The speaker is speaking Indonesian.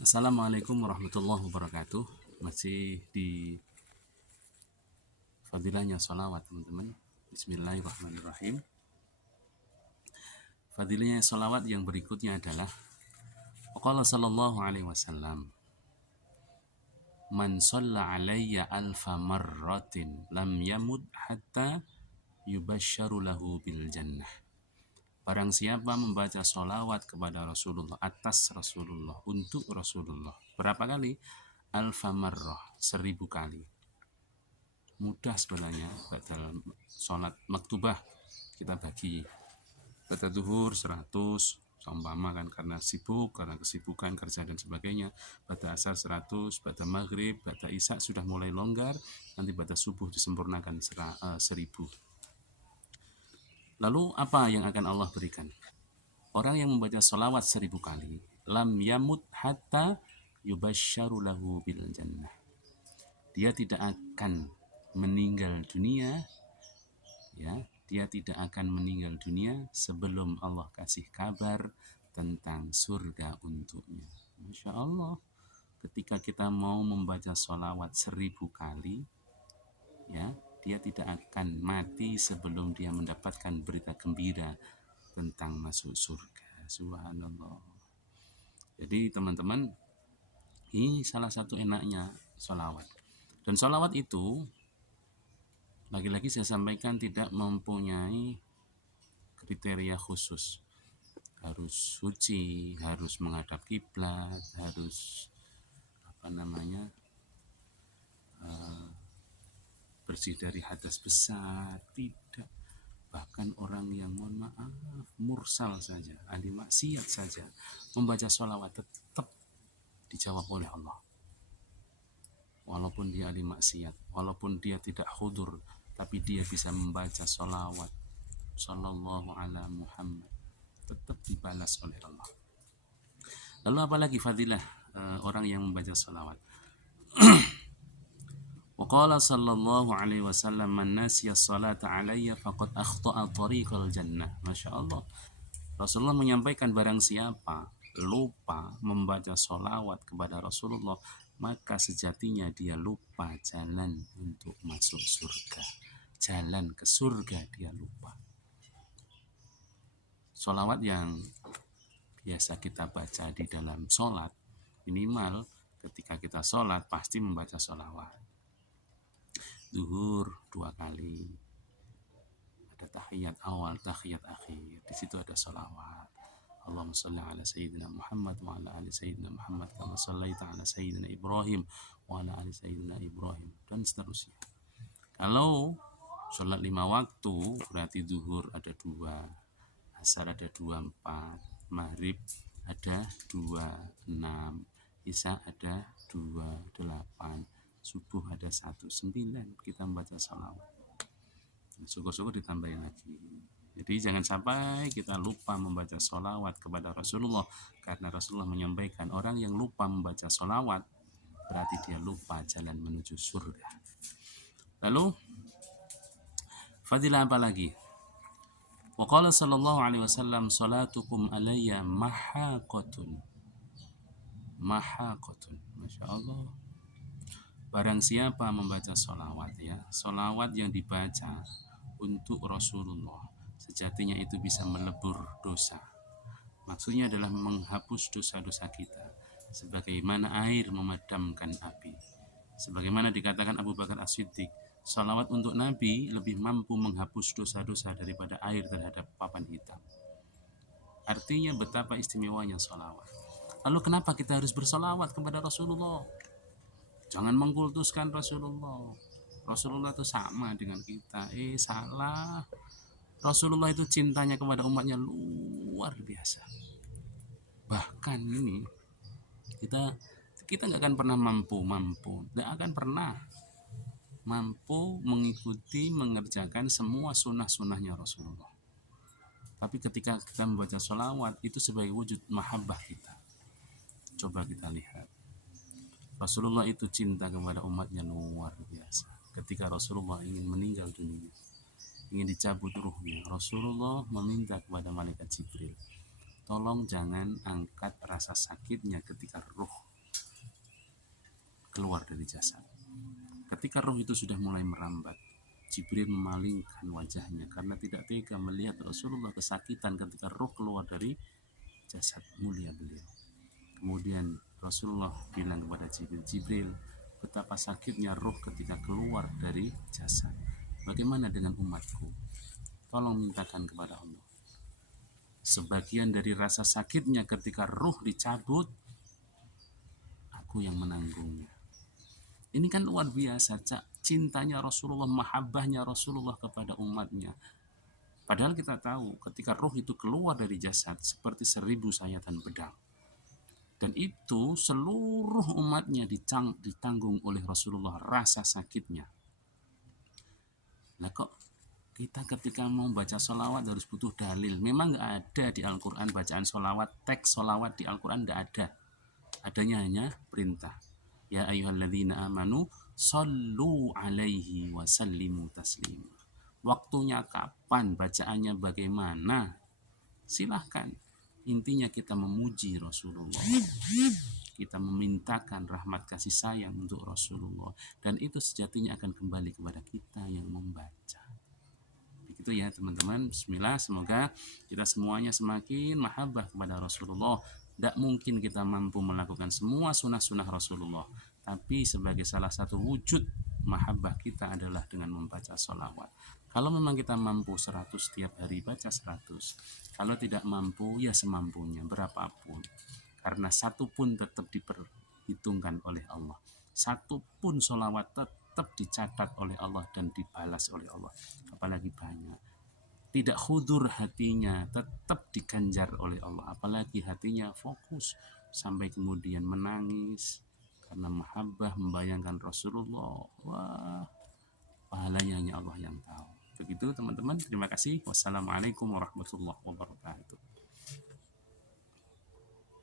Assalamualaikum warahmatullahi wabarakatuh. Masih di fadilahnya sholawat teman-teman. Bismillahirrahmanirrahim. Fadilahnya sholawat yang berikutnya adalah Qala sallallahu alaihi wasallam, Man shalla alayya alfa marratin lam yamut hatta yubasyaru lahu bil jannah. Barang siapa membaca sholawat kepada Rasulullah, atas Rasulullah, untuk Rasulullah, berapa kali? Alfa marrah, 1000 kali. Mudah sebenarnya dalam sholat maktubah kita bagi pada zuhur 100 seumpama kan, karena sibuk, karena kesibukan kerja dan sebagainya. Pada asar 100, pada maghrib, pada isya sudah mulai longgar, nanti pada subuh disempurnakan 1000. Lalu apa yang akan Allah berikan? Orang yang membaca sholawat 1000 kali, lam yamut hatta yubasyaru lahu bil jannah. Dia tidak akan meninggal dunia, ya, dia tidak akan meninggal dunia sebelum Allah kasih kabar tentang surga untuknya. Masya Allah, ketika kita mau membaca sholawat 1000 kali, ya, dia tidak akan mati sebelum dia mendapatkan berita gembira tentang masuk surga. Subhanallah. Jadi teman-teman, ini salah satu enaknya sholawat. Dan sholawat itu, lagi-lagi saya sampaikan, tidak mempunyai kriteria khusus. Harus suci, harus menghadap kiblat, harus bersih dari hadas besar. Tidak. Bahkan orang yang, mohon maaf, mursal saja, ahli maksiat saja, membaca sholawat tetap dijawab oleh Allah. Walaupun dia ahli maksiat, walaupun dia tidak hudur, tapi dia bisa membaca sholawat sallallahu ala Muhammad, tetap dibalas oleh Allah. Lalu apalagi fadilah orang yang membaca sholawat? Waqala sallallahu alaihi wasallam, man nasiya salata alayya faqad akhta'a tariqal jannah. Masya Allah, Rasulullah menyampaikan, barang siapa lupa membaca sholawat kepada Rasulullah, maka sejatinya dia lupa jalan untuk masuk surga. Jalan ke surga dia lupa. Sholawat yang biasa kita baca di dalam sholat, minimal ketika kita sholat pasti membaca sholawat. Zuhur 2 kali, ada tahiyat awal, tahiyat akhir, di situ ada sholawat. Allahumma shalli ala sayyidina Muhammad wa ala ali sayyidina Muhammad kama shallaita ala sayyidina Ibrahim wa ala ali sayyidina Ibrahim, dan seterusnya. Kalau sholat 5 waktu berarti zuhur ada 2, asar ada 24, maghrib ada 26, isya ada 28, subuh ada 19. Kita membaca salawat, syukur-syukur ditambahin lagi. Jadi jangan sampai kita lupa membaca sholawat kepada Rasulullah, karena Rasulullah menyampaikan, orang yang lupa membaca sholawat berarti dia lupa jalan menuju surga. Lalu fadilah apa lagi? Waqala sallallahu alaihi wasallam, salatukum alayya mahaqatun. Mahaqatun. Masya Allah. Barang siapa membaca sholawat, ya, sholawat yang dibaca untuk Rasulullah, sejatinya itu bisa melebur dosa. Maksudnya adalah menghapus dosa-dosa kita, sebagaimana air memadamkan api. Sebagaimana dikatakan Abu Bakar As-Siddiq, sholawat untuk Nabi lebih mampu menghapus dosa-dosa daripada air terhadap papan hitam. Artinya betapa istimewanya sholawat. Lalu kenapa kita harus bersolawat kepada Rasulullah? Jangan mengkultuskan Rasulullah. Rasulullah itu sama dengan kita. Salah. Rasulullah itu cintanya kepada umatnya luar biasa. Bahkan ini kita nggak akan pernah nggak akan pernah mampu mengikuti, mengerjakan semua sunnah-sunnahnya Rasulullah. Tapi ketika kita membaca sholawat, itu sebagai wujud mahabbah kita. Coba kita lihat, Rasulullah itu cinta kepada umatnya luar biasa. Ketika Rasulullah ingin meninggal dunia, ingin dicabut ruhnya, Rasulullah meminta kepada malaikat Jibril, tolong jangan angkat rasa sakitnya ketika ruh keluar dari jasad. Ketika roh itu sudah mulai merambat, Jibril memalingkan wajahnya karena tidak tega melihat Rasulullah kesakitan ketika roh keluar dari jasad mulia beliau. Kemudian Rasulullah bilang kepada Jibril, Jibril, betapa sakitnya roh ketika keluar dari jasad. Bagaimana dengan umatku? Tolong mintakan kepada Allah. Sebagian dari rasa sakitnya ketika roh dicabut, aku yang menanggungnya. Ini kan luar biasa, cintanya Rasulullah, mahabbahnya Rasulullah kepada umatnya. Padahal kita tahu ketika roh itu keluar dari jasad seperti 1000 sayatan pedang. Dan itu seluruh umatnya ditanggung oleh Rasulullah rasa sakitnya. Nah kok kita ketika mau baca sholawat harus butuh dalil? Memang nggak ada di Al-Quran bacaan sholawat, teks sholawat di Al-Quran nggak ada. Adanya hanya perintah. Ya ayyuhalladzina amanu sallu alaihi wa sallimu taslima. Waktunya kapan, bacaannya bagaimana, silahkan. Intinya kita memuji Rasulullah, kita memintakan rahmat kasih sayang untuk Rasulullah, dan itu sejatinya akan kembali kepada kita yang membaca. Begitu ya teman-teman. Bismillah, semoga kita semuanya semakin mahabbah kepada Rasulullah. Tidak mungkin kita mampu melakukan semua sunnah-sunnah Rasulullah, tapi sebagai salah satu wujud mahabbah kita adalah dengan membaca sholawat. Kalau memang kita mampu 100 setiap hari, baca 100. Kalau tidak mampu, ya semampunya, berapapun. Karena satu pun tetap diperhitungkan oleh Allah. Satu pun sholawat tetap dicatat oleh Allah dan dibalas oleh Allah. Apalagi banyak. Tidak khudur hatinya, tetap diganjar oleh Allah. Apalagi hatinya fokus sampai kemudian menangis karena mahabbah membayangkan Rasulullah. Wah, pahalanya hanya Allah yang tahu. Begitu teman-teman, terima kasih. Wassalamualaikum warahmatullahi wabarakatuh.